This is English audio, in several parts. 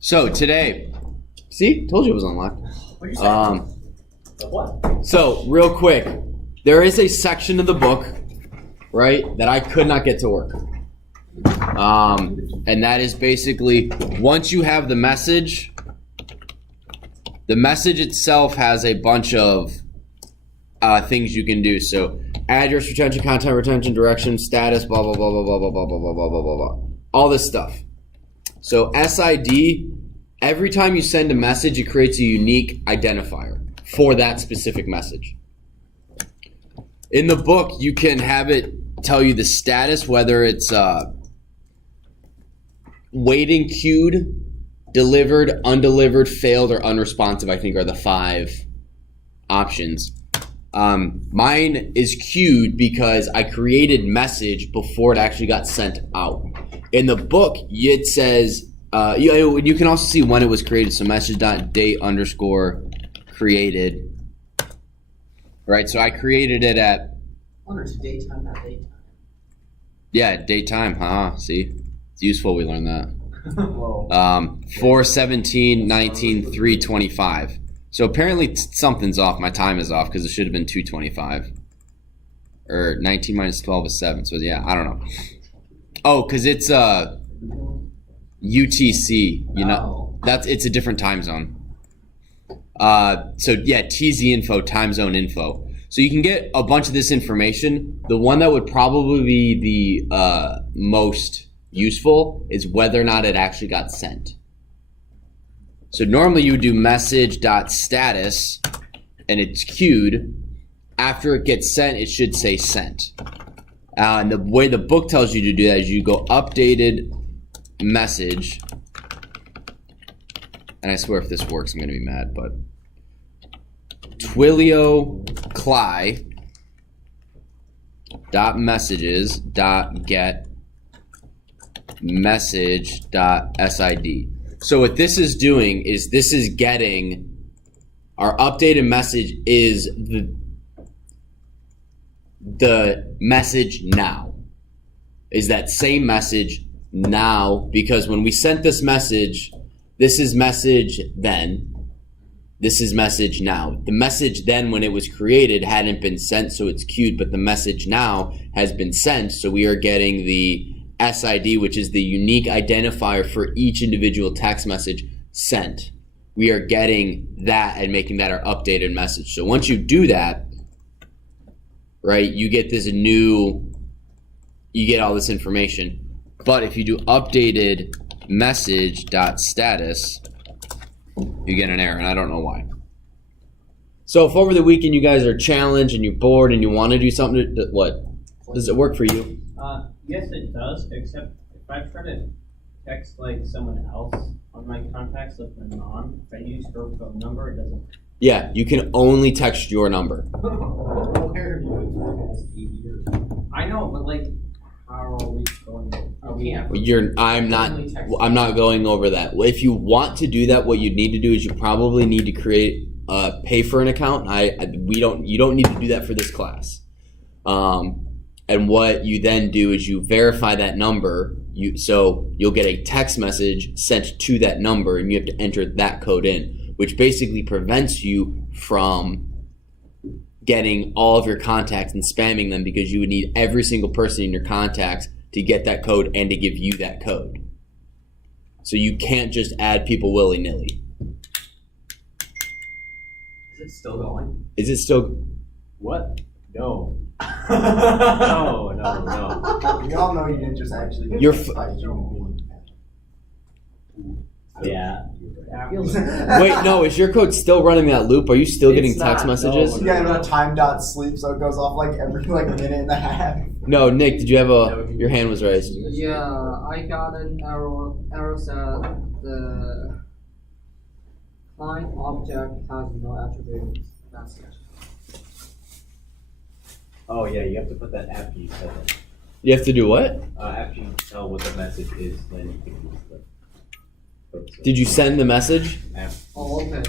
So today, see, told you it was unlocked. What did you say? The what? So real quick, there is a section of the book, right, that I could not get to work. And that is basically once you have the message itself has a bunch of things you can do. So address retention, content retention, direction, status, blah blah blah blah blah blah blah blah blah blah blah blah, all this stuff. So SID, every time you send a message, it creates a unique identifier for that specific message. In the book, you can have it tell you the status, whether it's waiting, queued, delivered, undelivered, failed, or unresponsive, I think are the 5 options. Mine is queued because I created message before it actually got sent out. In the book, it says, you can also see when it was created, so message.date_created. Right, so I created it at... I wonder it's daytime, not daytime. Yeah, daytime, see? It's useful we learned that. Whoa. 4/17/19/325. So apparently something's off. My time is off because it should have been 2:25. Or 19 minus 12 is 7. So yeah, I don't know. Oh, because it's UTC. You know, it's a different time zone. So yeah, TZ info, time zone info. So you can get a bunch of this information. The one that would probably be the most useful is whether or not it actually got sent. So normally you would do message.status and it's queued. After it gets sent, it should say sent. And the way the book tells you to do that is you go updated message. And I swear if this works, I'm going to be mad, but Twilio Cly .messages .get message.sid. So what this is doing is this is getting our updated message is the message now. Is that same message now, because when we sent this message, this is message then, this is message now. The message then when it was created hadn't been sent, so it's queued, but the message now has been sent, so we are getting the SID, which is the unique identifier for each individual text message sent. We are getting that and making that our updated message. So once you do that, right, you get this you get all this information. But if you do updated message.status, you get an error, and I don't know why. So if over the weekend you guys are challenged and you're bored and you want to do something, what? Does it work for you? Yes, it does, except if I try to text like someone else on my contacts, like my mom, if I use her phone number, it doesn't. Yeah, you can only text your number. I know, but like, how are we going? I'm not going over that. If you want to do that, what you need to do is you probably need to create pay for an account. You don't need to do that for this class. And what you then do is you verify that number. So you'll get a text message sent to that number, and you have to enter that code in, which basically prevents you from getting all of your contacts and spamming them, because you would need every single person in your contacts to get that code and to give you that code. So you can't just add people willy-nilly. Is it still going? Is it still? What? No. No. We all know you didn't just actually get You're by human being. Yeah. Wait, no, is your code still running that loop? Are you still getting It's text not, messages? You got a time.sleep, so it goes off like every minute and a half. No, Nick, did you have your hand was raised? Yeah, I got an error said the client object has no attributes. That's it. Oh yeah, you have to put that after you said it. You have to do what? After you tell what the message is, then you can use the. Did you send the message? Oh, okay.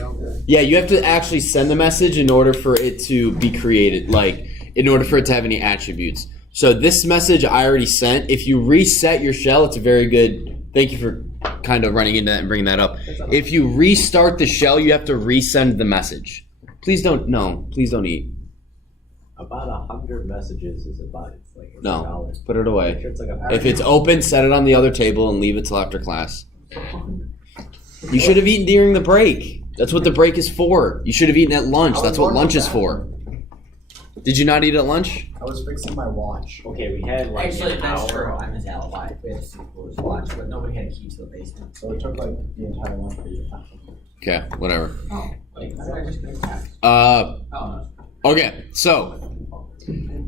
Yeah, you have to actually send the message in order for it to be created, like in order for it to have any attributes. So this message I already sent. If you reset your shell, it's a very good, thank you for kind of running into that and bringing that up. If you restart the shell, you have to resend the message. Please don't eat. About 100 messages is about like No, $1. put it away. It's like a If it's open, set it on the other table and leave it till after class. You should have eaten during the break. That's what the break is for. You should have eaten at lunch. That's what lunch is for. Did you not eat at lunch? I was fixing my watch. Okay, we had like Actually, an that's true. hour. I'm his alibi. We had to close watch, but nobody had a key to the basement. So it took like the entire lunch for you. Okay, whatever. Oh, wait, I just couldn't text. Uh, Oh, okay, so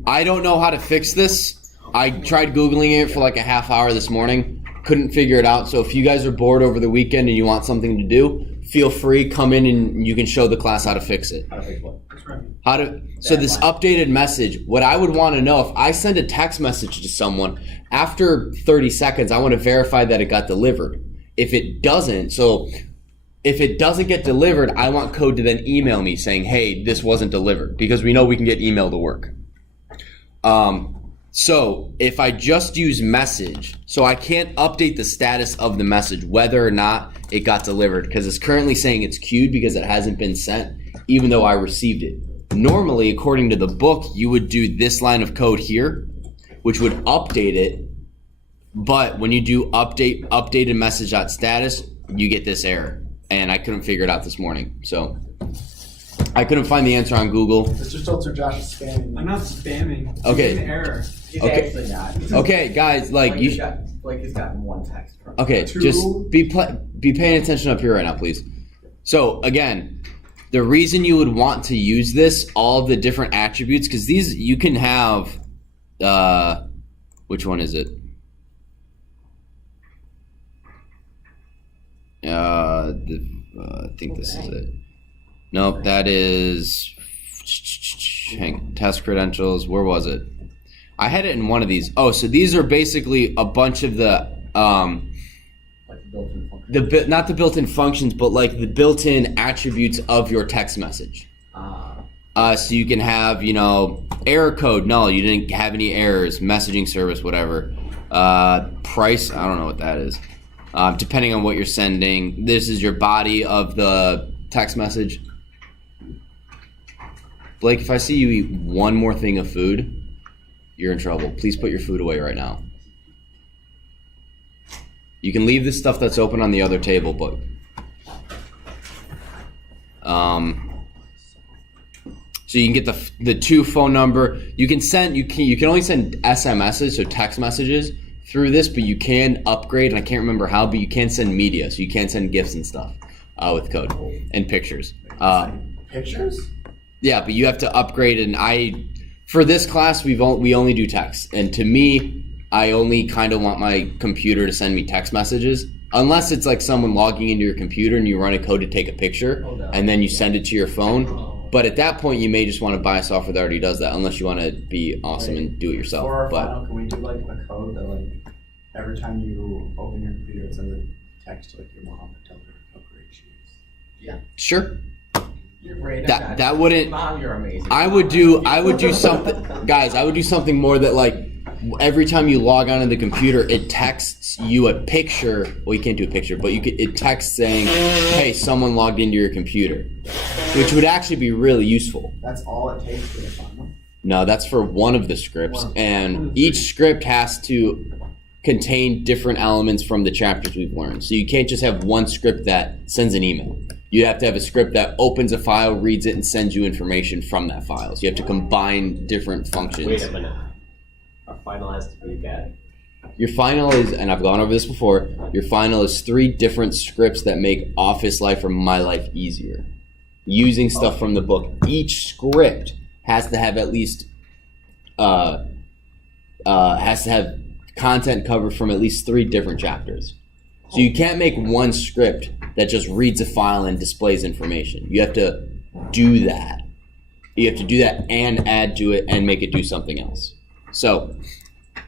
I don't know how to fix this. I tried Googling it for like a half hour this morning. Couldn't figure it out. So if you guys are bored over the weekend and you want something to do, feel free, come in and you can show the class how to fix it. How to fix what? So this updated message, what I would want to know, if I send a text message to someone, after 30 seconds, I want to verify that it got delivered. If it doesn't get delivered, I want code to then email me saying, hey, this wasn't delivered, because we know we can get email to work. So if I just use message, so I can't update the status of the message, whether or not it got delivered, because it's currently saying it's queued because it hasn't been sent, even though I received it. Normally, according to the book, you would do this line of code here, which would update it. But when you do updated message.status, you get this error. And I couldn't figure it out this morning. So I couldn't find the answer on Google. Mr. Stelter, Josh is spamming. I'm not spamming. Okay. It's an error. he's Okay. actually not. Okay, guys, like He's you. he's gotten one text from. Okay, Two. just be paying attention up here right now, please. So again, the reason you would want to use this, all of the different attributes, because these you can have. Which one is it? I think this is it. Nope, that is. Test credentials. Where was it? I had it in one of these. Oh, so these are basically a bunch of the Like built-in function. not the built-in functions, but like the built-in attributes of your text message. So you can have, error code. No, you didn't have any errors. Messaging service, whatever. Price. I don't know what that is. Depending on what you're sending. This is your body of the text message. Blake, if I see you eat one more thing of food, you're in trouble. Please put your food away right now. You can leave the stuff that's open on the other table, but so you can get the two phone number. You can only send SMSs, so text messages, through this, but you can upgrade, and I can't remember how, but you can send media, so you can send GIFs and stuff with code and pictures. Pictures? Yeah, but you have to upgrade, and for this class we only do text, and to me, I only kind of want my computer to send me text messages, unless it's like someone logging into your computer and you run a code to take a picture, and then you send it to your phone. But at that point, you may just want to buy software that already does that, unless you want to be awesome and do it yourself. For our But final, can we do like a code that like every time you open your computer it sends a text to like your mom to tell her how great she is? sure. You're great. That wouldn't. Mom, you're amazing. I would do something, guys. I would do something more that like every time you log on to the computer, it texts you a picture. Well, you can't do a picture, but it texts saying, "Hey, someone logged into your computer," which would actually be really useful. That's all it takes for the final? No, that's for one of the scripts, and each script has to contain different elements from the chapters we've learned. So you can't just have one script that sends an email. You have to have a script that opens a file, reads it, and sends you information from that file. So you have to combine different functions. Wait a minute. Our final has to be bad. Your final is, and I've gone over this before, your final is 3 different scripts that make office life or my life easier. Using stuff from the book. Each script has to have at least, has to have content covered from at least 3 different chapters. So you can't make one script that just reads a file and displays information. You have to do that. You have to do that and add to it and make it do something else. So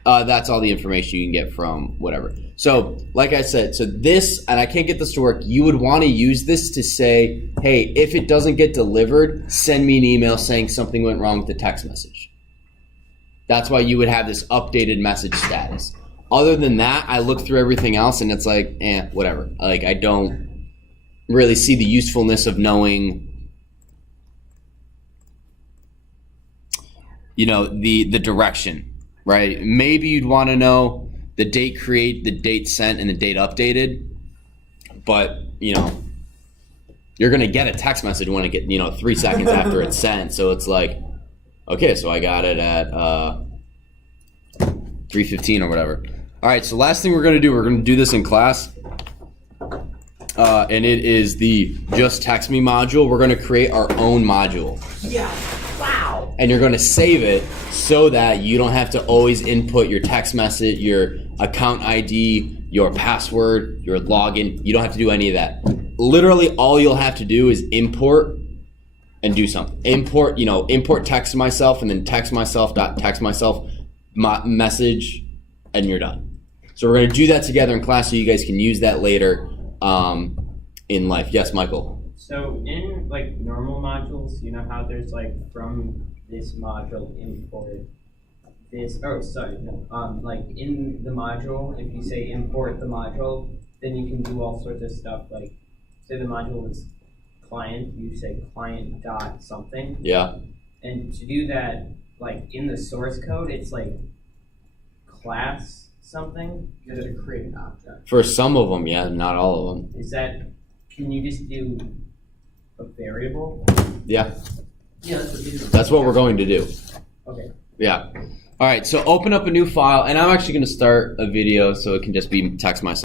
that's all the information you can get from whatever. So like I said, so this, and I can't get this to work, you would want to use this to say, hey, if it doesn't get delivered, send me an email saying something went wrong with the text message. That's why you would have this updated message status. other than that, I look through everything else and it's like, whatever. Like, I don't really see the usefulness of knowing, the direction, right? Maybe you'd want to know the date create, the date sent, and the date updated. But, you're going to get a text message when it get 3 seconds after it's sent. So it's like, okay, so I got it at 3:15 or whatever. All right, so last thing we're going to do this in class. And it is the Just Text Me module. We're going to create our own module. Yeah. Wow. And you're going to save it so that you don't have to always input your text message, your account ID, your password, your login. You don't have to do any of that. Literally all you'll have to do is import and do something. Import text myself and then text myself message, and you're done. So we're going to do that together in class so you guys can use that later in life. Yes, Michael. So in like normal modules, you know how there's like from this module import this. Oh, sorry, no. Like in the module, if you say import the module, then you can do all sorts of stuff. Like say the module is client, you say client dot something. Yeah. And to do that, like in the source code, it's like class something. You gotta create an object. For some of them, yeah, not all of them. Is that? Can you just do a variable? Yeah, Yeah, that's what you do. that's what we're going to do. Okay. Yeah. All right, so open up a new file, and I'm actually going to start a video so it can just be text myself.